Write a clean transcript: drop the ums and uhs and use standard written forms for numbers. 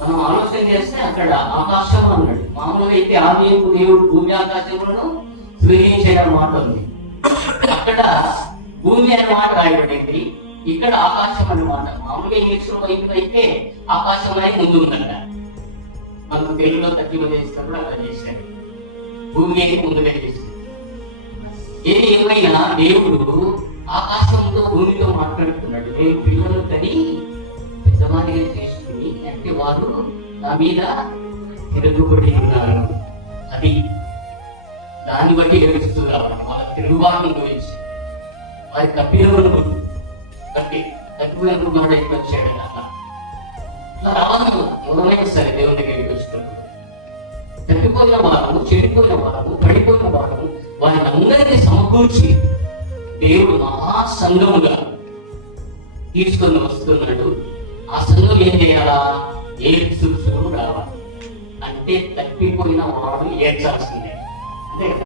మనం ఆలోచన చేస్తే అక్కడ ఆకాశం అన్నాడు. మామూలుగా అయితే ఆదియందు దేవుడు భూమి ఆకాశంలో సృజించిన మాట ఉంది. అక్కడ భూమి అనే మాట రాయబడింది, ఇక్కడ ఆకాశం అన్నమాట. మామూలుగా ఇంగ్లీష్ లో అయితే ఆకాశం అనేది ముందు ఉందంట. మనకు తెలుగులో తగ్గిమ చేసినప్పుడు అలా చేశాడు, భూమి అయితే ముందుగా చేశాడు. ఏది ఏమైనా దేవుడు ఆకాశంతో భూమితో మాట్లాడుతున్నాడు. నేను పిల్లలు కని పెద్దవారిగా చేసుకుని అంటే వారు నా మీద తిరుగుబడి ఉన్నారు. అది దాన్ని బట్టి ఏడుస్తూ రావడం, వాళ్ళ తిరుగుబాటు గురించి, వారి కప్పిలను తప్పిపోయిన వచ్చాడు అలా రావాలి. మొదలైన సరే దేవుని దగ్గరికి వచ్చినప్పుడు తప్పిపోయిన వారు, చెడిపోయిన వారు, పడిపోయిన వారు, వారిని అందరినీ సమకూర్చి దేవుడు మహాసంఘముగా తీసుకొని వస్తున్నాడు. ఆ సంఘం ఏం చేయాలా? ఏడ్చుకు రావాలి. అంటే తప్పిపోయిన వాడు ఏడ్చాల్సిందే. అంతే కదా.